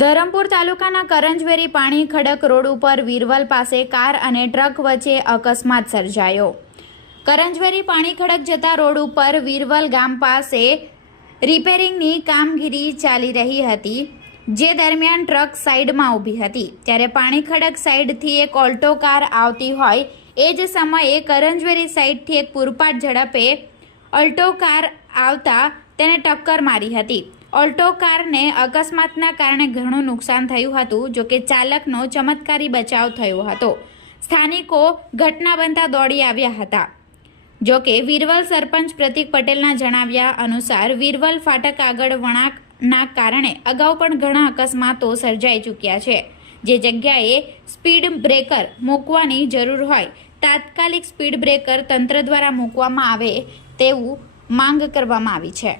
ધરમપુર તાલુકાના કરંજવેરી પાણી ખડક રોડ ઉપર વીરવલ પાસે કાર અને ટ્રક વચ્ચે અકસ્માત સર્જાયો. કરંજવેરી પાણી ખડક જતા રોડ ઉપર વીરવલ ગામ પાસે રિપેરિંગની કામગીરી ચાલી રહી હતી, જે દરમિયાન ટ્રક સાઈડમાં ઊભી હતી. ત્યારે પાણી ખડક સાઈડથી એક ઓલ્ટો કાર આવતી હોય, એ જ સમયે કરંજવેરી સાઈડથી એક પૂરપાટ ઝડપે ઓલ્ટો કાર આવતા તેને ટક્કર મારી હતી. ઓલ્ટો કારને અકસ્માતના કારણે ઘણું નુકસાન થયું હતું, જો કે ચાલકનો ચમત્કારી બચાવ થયો હતો. સ્થાનિકો ઘટના બનતા દોડી આવ્યા હતા. જો કે વીરવલ સરપંચ પ્રતિક પટેલના જણાવ્યા અનુસાર, વીરવલ ફાટક આગળ વળાંકના કારણે અગાઉ પણ ઘણા અકસ્માતો સર્જાઈ ચૂક્યા છે. જે જગ્યાએ સ્પીડ બ્રેકર મૂકવાની જરૂર હોય, તાત્કાલિક સ્પીડ બ્રેકર તંત્ર દ્વારા મૂકવામાં આવે તેવું માંગ કરવામાં આવી છે.